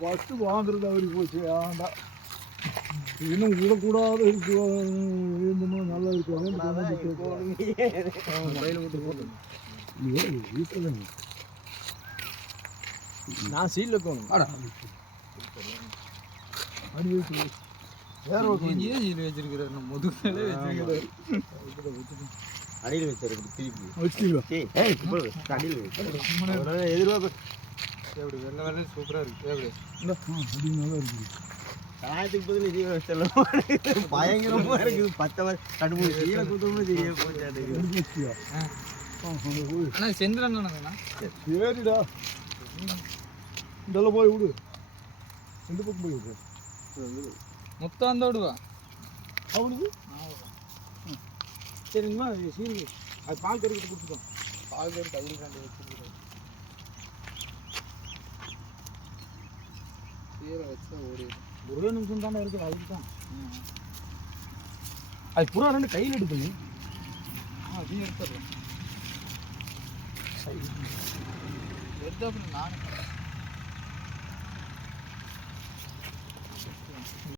first வாங்குறது அவருக்கு போச்சு ஆண்டா இன்னும் விடக்கூடாது இருந்தோம் நல்லா இருக்கும் நான் சீலில் போகணும் அடி வச்சு வேற சீல் வச்சிருக்கிறேன் முதுகிலே வச்சிருக்கிறேன் அடியில் வச்சிருக்கு திருப்பி வச்சுக்கலாம் அடியில் எதிர்பார்க்க எப்படி வெள்ளை வெள்ளை சூப்பராக இருக்குது எப்படி அடி நல்லா இருக்குது காயத்துக்கு பதில் இதே வச்சலாம் பயங்கரமாக இருக்குது 10 கடுமூணு கீழே கொடுத்தோம்னு தெரிய போச்சு ஆனால் செந்திரண்ணா சரிடா இதெல்லாம் போய் விடு ரெண்டு பக்கம் போய் விடு மொத்தம் விடுவா அவனுக்கு சரிங்களா சீனி அது பால் கறிக்கிட்டு கொடுத்துட்டோம் பால் கறி கையில் ரெண்டு வச்சுருக்கோம் கீரை வச்சா ஒரே நிமிஷம் தானே இருக்குது அதுக்கு தான் அது புறா ரெண்டு கையில் எடுக்கணும் அதையும் எடுத்துடலாம் எடுத்து அப்புறம் நானும்